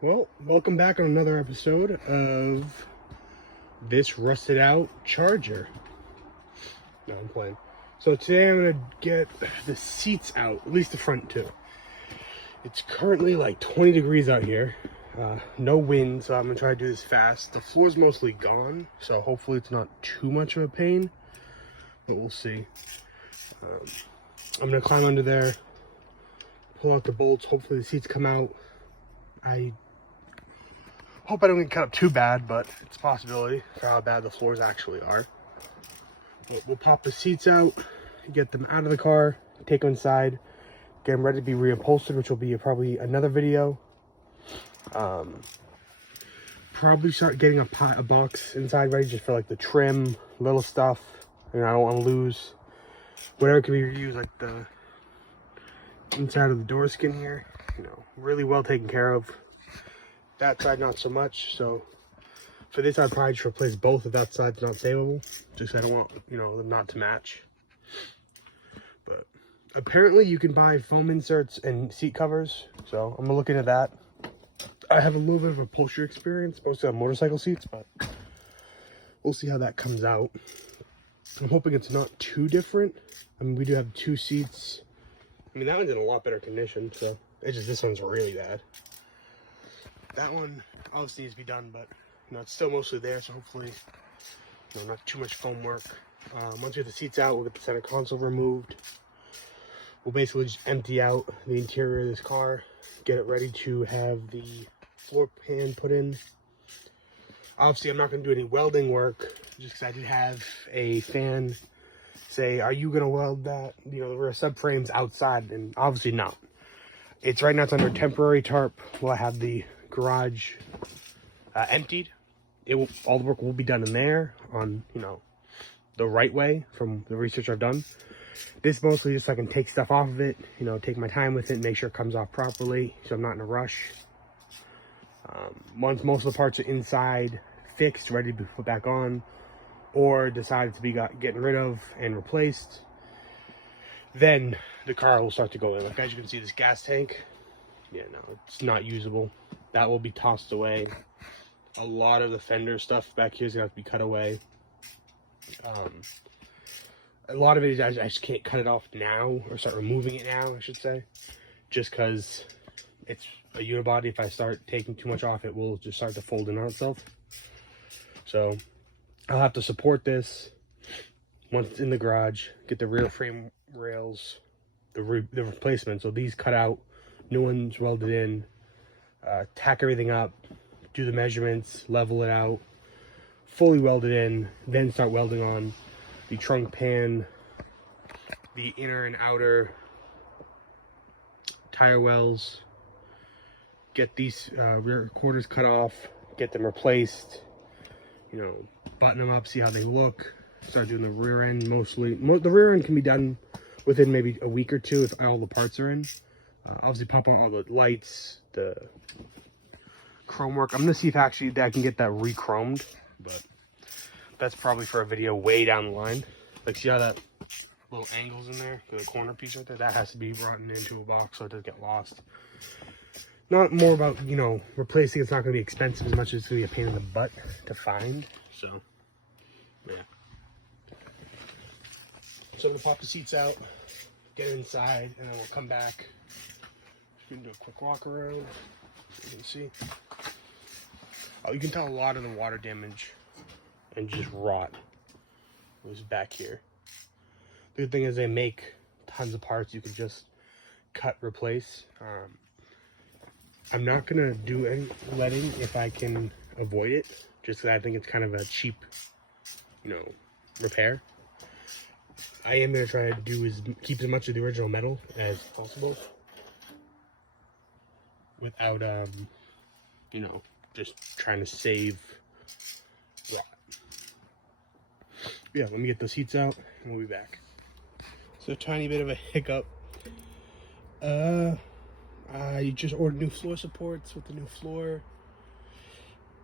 Well, welcome back on another episode of this rusted out Charger. No, I'm playing. So today I'm gonna get the seats out, at least the front two. It's currently like 20 degrees out here. No wind, so I'm gonna try to do this fast. The floor's mostly gone, so hopefully it's not too much of a pain, but we'll see. I'm gonna climb under there, pull out the bolts. Hopefully the seats come out. I hope I don't get cut up too bad, but it's a possibility for how bad the floors actually are. But we'll pop the seats out, get them out of the car, take them inside, get them ready to be reupholstered, which will be probably another video. Probably start getting a box inside ready just for like the trim, little stuff. I don't want to lose whatever can be reused, like the inside of the door skin here. Really well taken care of. That side not so much. So for this I'd probably just replace both if that side's not savable, just I don't want them not to match. But apparently you can buy foam inserts and seat covers, so I'm gonna look into that. I have a little bit of upholstery experience, mostly on motorcycle seats, but we'll see how that comes out. I'm hoping it's not too different. I mean, we do have two seats. I mean, that one's in a lot better condition, so it's just this one's really bad. That one obviously needs to be done, but it's still mostly there, so hopefully not too much foam work. Once we get the seats out, we'll get the center console removed. We'll basically just empty out the interior of this car, get it ready to have the floor pan put in. Obviously I'm not going to do any welding work, just because I did have a fan say, are you going to weld that, the rear subframes outside? And obviously not. It's right now, it's under temporary tarp while I have the garage emptied. All the work will be done in there on the right way from the research I've done. This mostly just so I can take stuff off of it, take my time with it, make sure it comes off properly, so I'm not in a rush. Once most of the parts are inside, fixed, ready to be put back on, or decided to be getting rid of and replaced, then the car will start to go in. Like, as you can see, this gas tank, it's not usable. That will be tossed away. A lot of the fender stuff back here is gonna have to be cut away. A lot of it is I just can't cut it off now, or start removing it now, I should say, just because it's a unibody. If I start taking too much off, it will just start to fold in on itself. So I'll have to support this once it's in the garage, get the rear frame rails, the replacement, so these cut out, new ones welded in, tack everything up, do the measurements, level it out, fully welded in, then start welding on the trunk pan, the inner and outer tire wells, get these rear quarters cut off, get them replaced, button them up, see how they look, start doing the rear end. The rear end can be done within maybe a week or two if all the parts are in. Obviously pop on all the lights, the chrome work. I'm gonna see if actually I can get that re-chromed, but that's probably for a video way down the line. Like, see how that little angle's in there, the corner piece right there, that has to be brought into a box so it doesn't get lost. Not more about replacing. It's not going to be expensive as much as it's going to be a pain in the butt to find. So yeah, so I'm going to pop the seats out, get inside, and then we'll come back. Just going to do a quick walk around so you can see. Oh, you can tell a lot of the water damage and just rot was back here. The good thing is they make tons of parts you can just cut, replace. I'm not gonna do any leading if I can avoid it, just because I think it's kind of a cheap repair. I am gonna try to keep as much of the original metal as possible without just trying to save rot. Yeah, let me get the seats out and we'll be back. So, a tiny bit of a hiccup. I just ordered new floor supports with the new floor.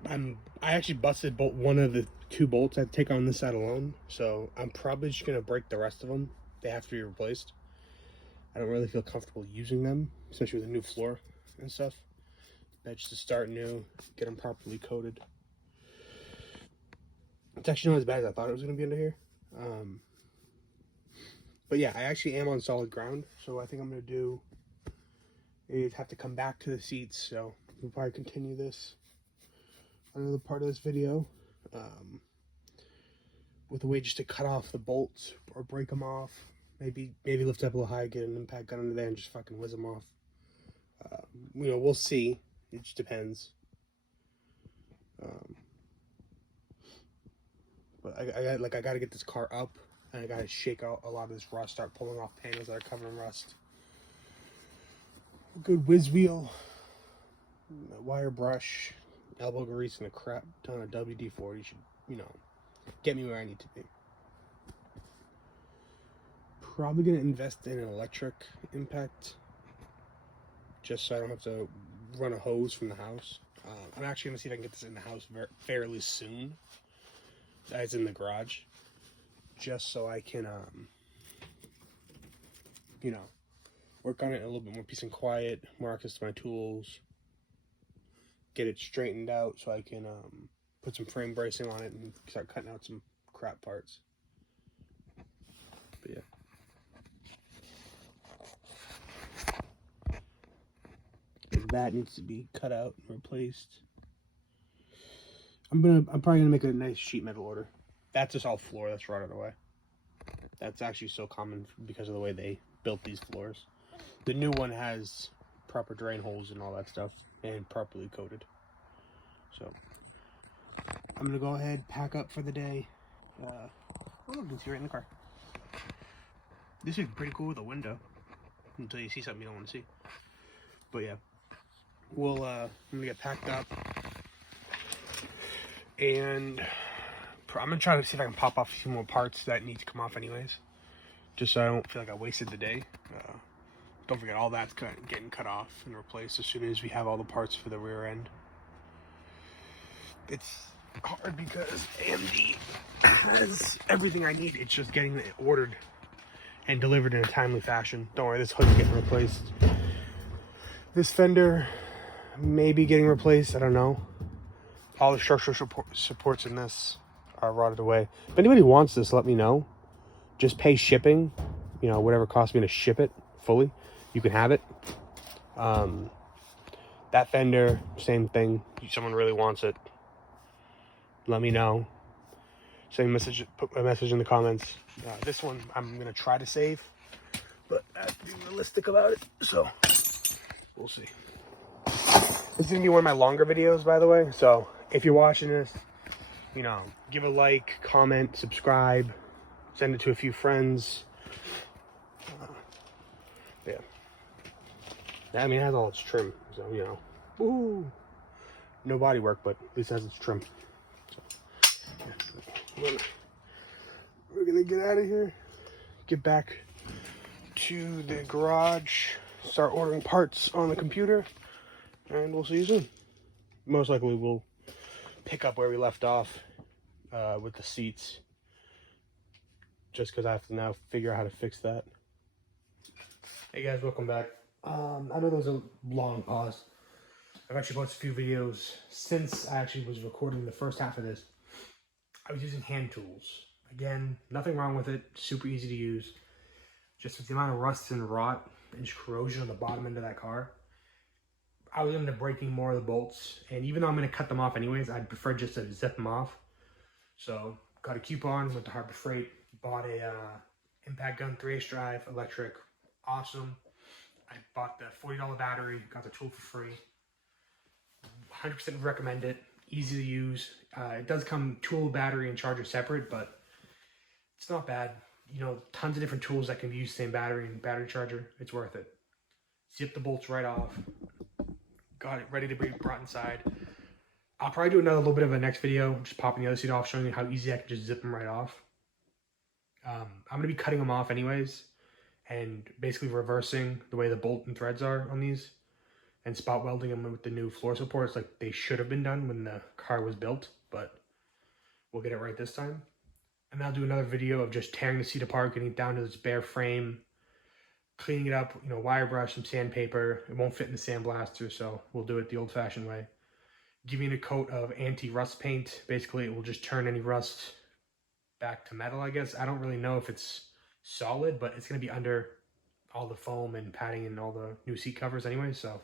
I actually busted one of the two bolts I take on this side alone, so I'm probably just gonna break the rest of them. They have to be replaced. I don't really feel comfortable using them, especially with a new floor and stuff. That's to start new, get them properly coated. It's actually not as bad as I thought it was going to be under here. But yeah, I actually am on solid ground, so I think I'm going to do is have to come back to the seats, so we'll probably continue this another part of this video with a way just to cut off the bolts or break them off. Maybe lift it up a little high, get an impact gun under there, and just fucking whiz them off. You know, we'll see. It just depends. But I gotta get this car up, and I gotta shake out a lot of this rust, start pulling off panels that are covered in rust. A good whiz wheel, a wire brush, elbow grease, and a crap ton of WD-40 should, you know, get me where I need to be. Probably gonna invest in an electric impact, just so I don't have to run a hose from the house. I'm actually gonna see if I can get this in the house fairly soon. It's in the garage, just so I can, you know, work on it a little bit more peace and quiet, more access to my tools, get it straightened out so I can put some frame bracing on it and start cutting out some crap parts. But yeah. That needs to be cut out and replaced. I'm probably gonna make a nice sheet metal order. That's just all floor that's rotted away. That's actually so common because of the way they built these floors. The new one has proper drain holes and all that stuff and properly coated. So I'm gonna go ahead, pack up for the day. Oh, you can see right in the car. This is pretty cool with a window until you see something you don't want to see. But yeah, I'm gonna get packed up, and I'm gonna try to see if I can pop off a few more parts that need to come off anyways, just so I don't feel like I wasted the day. Don't forget, all that's getting cut off and replaced as soon as we have all the parts for the rear end. It's hard because AMD has everything I need. It's just getting it ordered and delivered in a timely fashion. Don't worry, this hood's getting replaced. This fender may be getting replaced, I don't know. All the structural supports in this are rotted away. If anybody wants this, let me know. Just pay shipping, you know, whatever it costs me to ship it fully, you can have it. That fender, same thing. If someone really wants it, let me know. Same message, put a message in the comments. This one I'm gonna try to save, but I have to be realistic about it, so we'll see. This is gonna be one of my longer videos, by the way, so if you're watching this, you know, give a like, comment, subscribe, send it to a few friends. Yeah. I mean, it has all its trim, so, you know, woo! No body work, but at least it has its trim. So, yeah. We're gonna get out of here, get back to the garage, start ordering parts on the computer, and we'll see you soon. Most likely we'll pick up where we left off with the seats, just because I have to now figure out how to fix that. Hey guys, welcome back. I know there was a long pause. I've actually posted a few videos since I actually was recording the first half of this. I was using hand tools. Again, nothing wrong with it, super easy to use. Just with the amount of rust and rot and corrosion on the bottom end of that car, I was into breaking more of the bolts, and even though I'm going to cut them off anyways, I'd prefer just to zip them off. So, got a coupon, went to Harbor Freight, bought a impact gun 3/8 drive, electric, awesome. I bought the $40 battery, got the tool for free. 100% recommend it, easy to use. It does come tool, battery, and charger separate, but it's not bad. You know, tons of different tools that can be used, same battery and battery charger. It's worth it. Zip the bolts right off. Got it ready to be brought inside. I'll probably do another little bit of a next video, just popping the other seat off, showing you how easy I can just zip them right off. I'm going to be cutting them off anyways, and basically reversing the way the bolt and threads are on these, and spot welding them with the new floor supports like they should have been done when the car was built, but we'll get it right this time. And I'll do another video of just tearing the seat apart, getting it down to this bare frame, cleaning it up, you know, wire brush, some sandpaper. It won't fit in the sandblaster, so we'll do it the old-fashioned way. Giving it a coat of anti-rust paint. Basically, it will just turn any rust back to metal, I guess. I don't really know if it's solid, but it's going to be under all the foam and padding and all the new seat covers anyway, so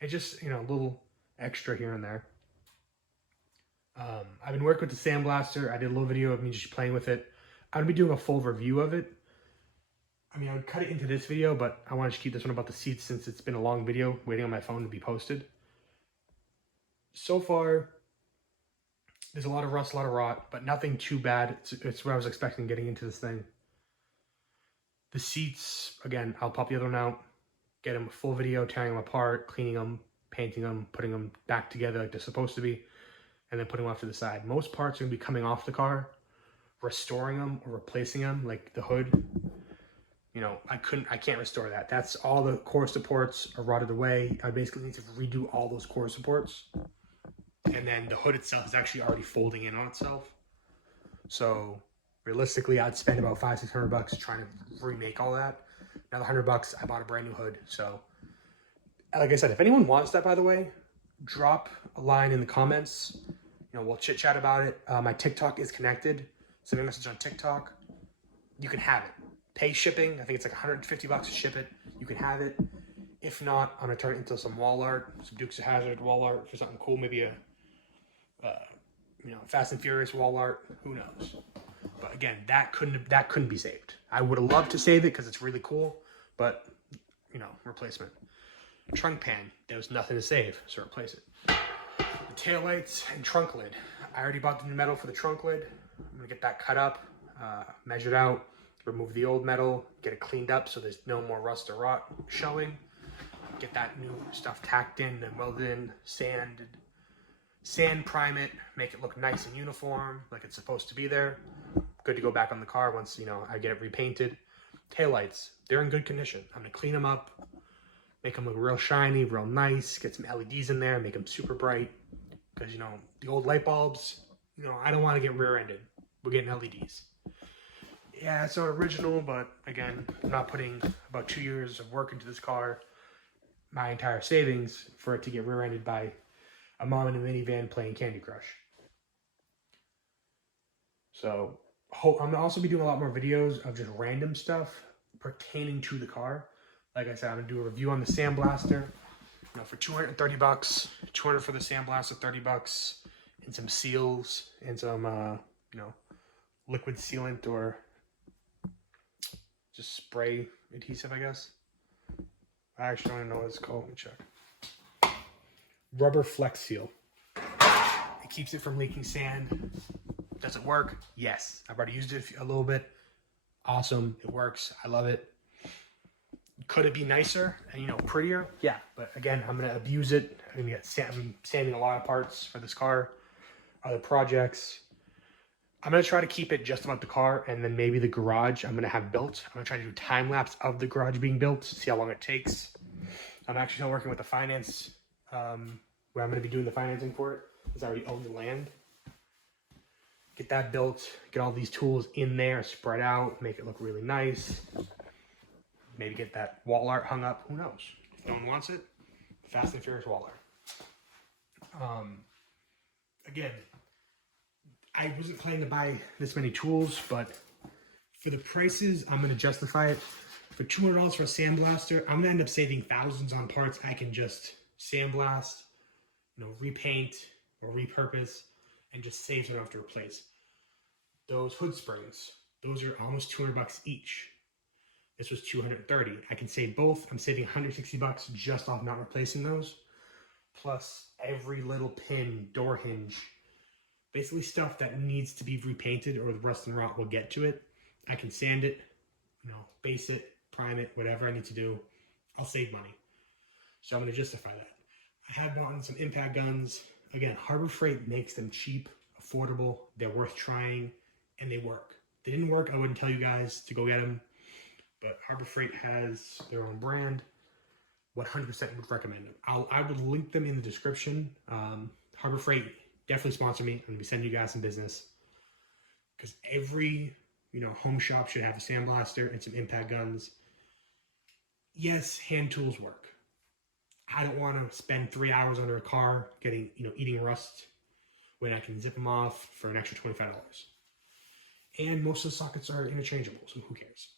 it's just, you know, a little extra here and there. I've been working with the sandblaster. I did a little video of me just playing with it. I'm going to be doing a full review of it. I mean, I would cut it into this video, but I wanted to keep this one about the seats since it's been a long video waiting on my phone to be posted. So far, there's a lot of rust, a lot of rot, but nothing too bad. It's what I was expecting getting into this thing. The seats, again, I'll pop the other one out, get them a full video, tearing them apart, cleaning them, painting them, putting them back together like they're supposed to be, and then putting them off to the side. Most parts are going to be coming off the car, restoring them or replacing them, like the hood. You know, I can't restore that. That's all the core supports are rotted away. I basically need to redo all those core supports. And then the hood itself is actually already folding in on itself. So realistically, I'd spend about $500-600 trying to remake all that. Now the $100, I bought a brand new hood. So like I said, if anyone wants that, by the way, drop a line in the comments. You know, we'll chit chat about it. My TikTok is connected. Send me a message on TikTok. You can have it. Pay shipping. I think it's like $150 to ship it. You can have it. If not, I'm gonna turn it into some wall art, some Dukes of Hazzard wall art for something cool. Maybe a, you know, Fast and Furious wall art. Who knows? But again, that couldn't be saved. I would have loved to save it because it's really cool, but you know, replacement. Trunk pan. There was nothing to save, so replace it. The taillights and trunk lid. I already bought the new metal for the trunk lid. I'm gonna get that cut up, measured out. Remove the old metal, get it cleaned up so there's no more rust or rot showing. Get that new stuff tacked in and welded in, sand prime it, make it look nice and uniform, like it's supposed to be there. Good to go back on the car once, you know, I get it repainted. Taillights, they're in good condition. I'm gonna clean them up, make them look real shiny, real nice, get some LEDs in there, make them super bright. Because, you know, the old light bulbs, you know, I don't want to get rear-ended. We're getting LEDs. Yeah, it's not original, but again, I'm not putting about 2 years of work into this car, my entire savings, for it to get rear-ended by a mom in a minivan playing Candy Crush. So, I'm going to also be doing a lot more videos of just random stuff pertaining to the car. Like I said, I'm going to do a review on the sandblaster. You know, for $230, 200 for the sandblaster, $30, and some seals, and some, you know, liquid sealant or just spray adhesive, I guess. I actually don't even know what it's called. Let me check. Rubber Flex Seal. It keeps it from leaking sand. Does it work? Yes. I've already used it a little bit. Awesome. It works. I love it. Could it be nicer and, you know, prettier? Yeah. But again, I'm going to abuse it. I'm sanding a lot of parts for this car. Other projects. I'm going to try to keep it just about the car, and then maybe the garage I'm going to have built. I'm going to try to do time lapse of the garage being built, see how long it takes. I'm actually still working with the finance, where I'm going to be doing the financing for it, because I already own the land. Get that built, get all these tools in there, spread out, make it look really nice. Maybe get that wall art hung up, who knows? If no one wants it, Fast and Furious wall art. Again, I wasn't planning to buy this many tools, but for the prices, I'm going to justify it. For $200 for a sandblaster, I'm going to end up saving thousands on parts I can just sandblast, you know, repaint or repurpose, and just save so I don't have to replace. Those hood springs, those are almost $200 each. This was $230. I can save both. I'm saving $160 just off not replacing those. Plus every little pin, door hinge, basically stuff that needs to be repainted or the rust and rot will get to it. I can sand it, you know, base it, prime it, whatever I need to do. I'll save money. So I'm going to justify that. I have bought some impact guns. Again, Harbor Freight makes them cheap, affordable. They're worth trying, and they work. If they didn't work, I wouldn't tell you guys to go get them. But Harbor Freight has their own brand. 100% would recommend them. I would link them in the description. Harbor Freight, definitely sponsor me. I'm going to be sending you guys some business. Because every, you know, home shop should have a sandblaster and some impact guns. yes, hand tools work. I don't want to spend 3 hours under a car getting, eating rust when I can zip them off for an extra $25. And most of the sockets are interchangeable, so who cares?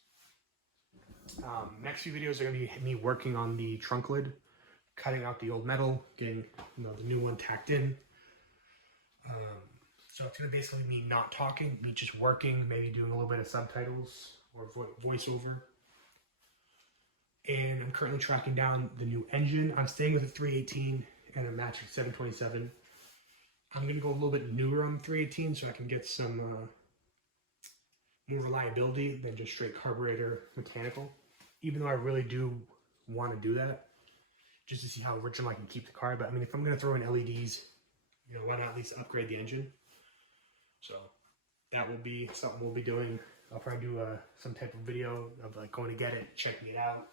Next few videos are going to be me working on the trunk lid, cutting out the old metal, getting the new one tacked in. So it's going to basically me not talking, me just working, maybe doing a little bit of subtitles or voiceover. And I'm currently tracking down the new engine. I'm staying with a 318 and a matching 727. I'm going to go a little bit newer on 318 so I can get some more reliability than just straight carburetor mechanical. Even though I really do want to do that, just to see how original I can keep the car. But I mean, if I'm going to throw in LEDs, why not at least upgrade the engine? So that will be something we'll be doing. I'll probably do some type of video of like going to get it, checking it out,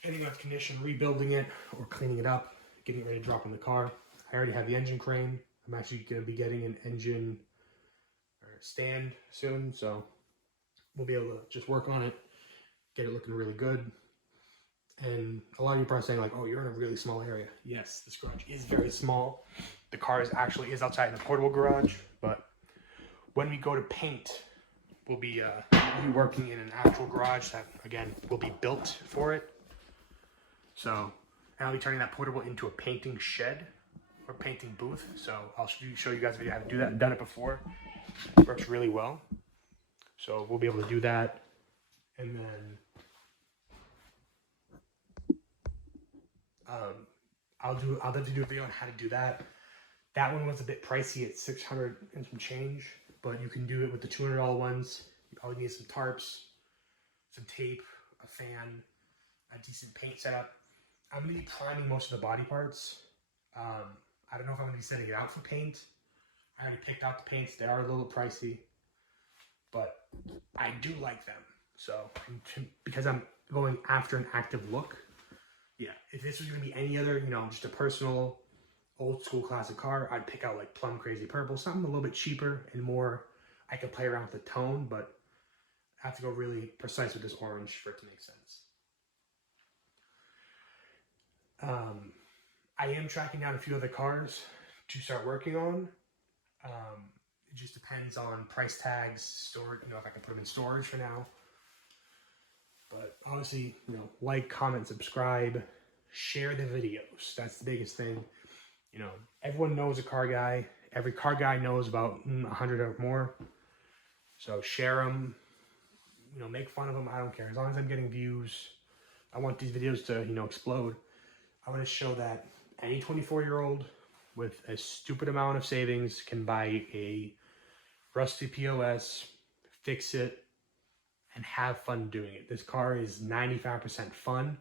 depending on its condition, rebuilding it or cleaning it up, getting it ready to drop in the car. I already have the engine crane. I'm actually going to be getting an engine stand soon, so we'll be able to just work on it, get it looking really good. And a lot of you are probably saying like, oh, you're in a really small area. Yes, this garage is very small. The car is outside in a portable garage, but when we go to paint, we'll be working in an actual garage that, again, will be built for it. So, and I'll be turning that portable into a painting shed or painting booth. So I'll show you guys a video how to do that. I've done it before. It works really well. So we'll be able to do that. And then I'll have to do a video on how to do that. That one was a bit pricey at $600 and some change, but you can do it with the $200 ones. You probably need some tarps, some tape, a fan, a decent paint setup. I'm going to be priming most of the body parts. I don't know if I'm going to be sending it out for paint. I already picked out the paints. They are a little pricey, but I do like them. So, because I'm going after an active look, yeah, if this was going to be any other, just a personal old school classic car, I'd pick out like Plum Crazy Purple, something a little bit cheaper and more, I could play around with the tone, but I have to go really precise with this orange for it to make sense. I am tracking down a few other cars to start working on. It just depends on price tags, storage, if I can put them in storage for now. But obviously, like, comment, subscribe, share the videos. That's the biggest thing. Everyone knows a car guy. Every car guy knows about 100 or more. So share them, make fun of them. I don't care. As long as I'm getting views, I want these videos to, explode. I want to show that any 24-year-old with a stupid amount of savings can buy a rusty POS, fix it, and have fun doing it. This car is 95% fun,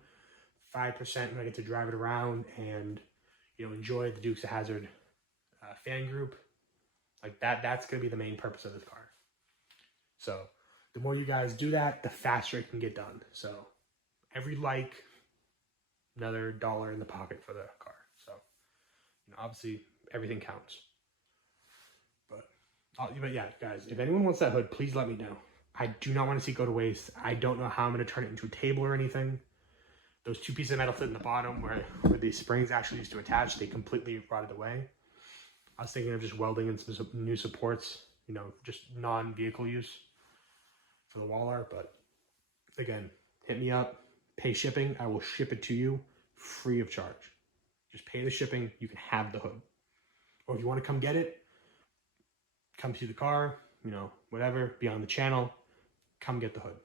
5% when I get to drive it around and, enjoy the Dukes of Hazzard fan group. Like that's going to be the main purpose of this car. So the more you guys do that, the faster it can get done. So every like, another $1 in the pocket for the car. So, obviously everything counts. But yeah, guys, if anyone wants that hood, please let me know. I do not want to see it go to waste. I don't know how I'm going to turn it into a table or anything. Those two pieces of metal fit in the bottom where the springs actually used to attach, they completely rotted away. I was thinking of just welding in some new supports, just non-vehicle use for the wall art. But again, hit me up, pay shipping. I will ship it to you free of charge. Just pay the shipping. You can have the hood. Or if you want to come get it, come see the car, whatever, be on the channel, come get the hood.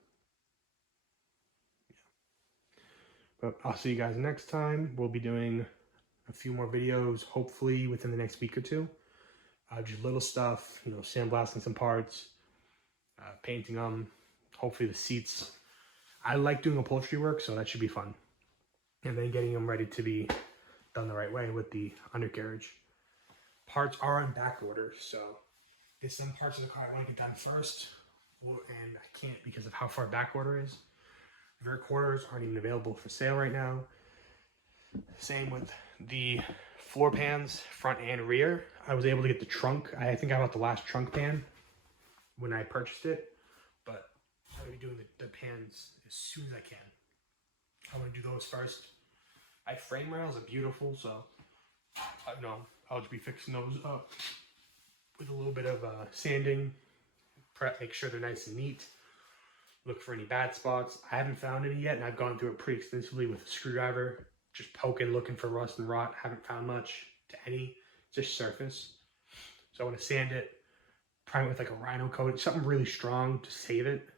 But I'll see you guys next time. We'll be doing a few more videos, hopefully within the next week or two. Just little stuff, sandblasting some parts, painting them, hopefully the seats. I like doing upholstery work, so that should be fun. And then getting them ready to be done the right way with the undercarriage. Parts are on back order, so there's some parts of the car I want to get done first, and I can't because of how far back order is. Rear quarters aren't even available for sale right now. Same with the floor pans, front and rear. I was able to get the trunk. I think I bought the last trunk pan when I purchased it, but I'm going to be doing the pans as soon as I can. I'm gonna do those first. Frame rails are beautiful, so I know I'll just be fixing those up with a little bit of sanding. Make sure they're nice and neat. Look for any bad spots. I haven't found any yet, and I've gone through it pretty extensively with a screwdriver, just poking, looking for rust and rot. Haven't found much to any, just surface. So I want to sand it, prime it with like a Rhino coat, something really strong to save it,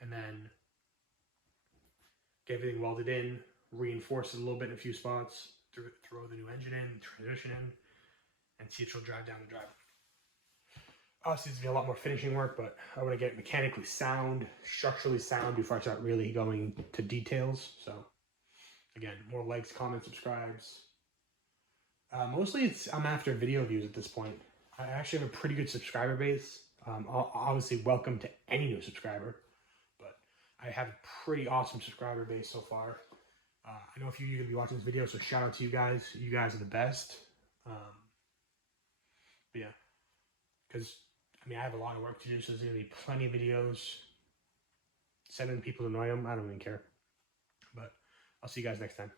and then get everything welded in, reinforce it a little bit in a few spots, throw the new engine in, transmission in, and see if she'll drive down the driveway. Obviously, it's gonna be a lot more finishing work, but I want to get it mechanically sound, structurally sound before I start really going to details. So, again, more likes, comments, subscribes. Mostly, I'm after video views at this point. I actually have a pretty good subscriber base. Obviously, welcome to any new subscriber, but I have a pretty awesome subscriber base so far. I know a few of you are gonna be watching this video, so shout out to you guys. You guys are the best. But yeah, because I mean, I have a lot of work to do, so there's going to be plenty of videos. 7 people to annoy them. I don't even care. But I'll see you guys next time.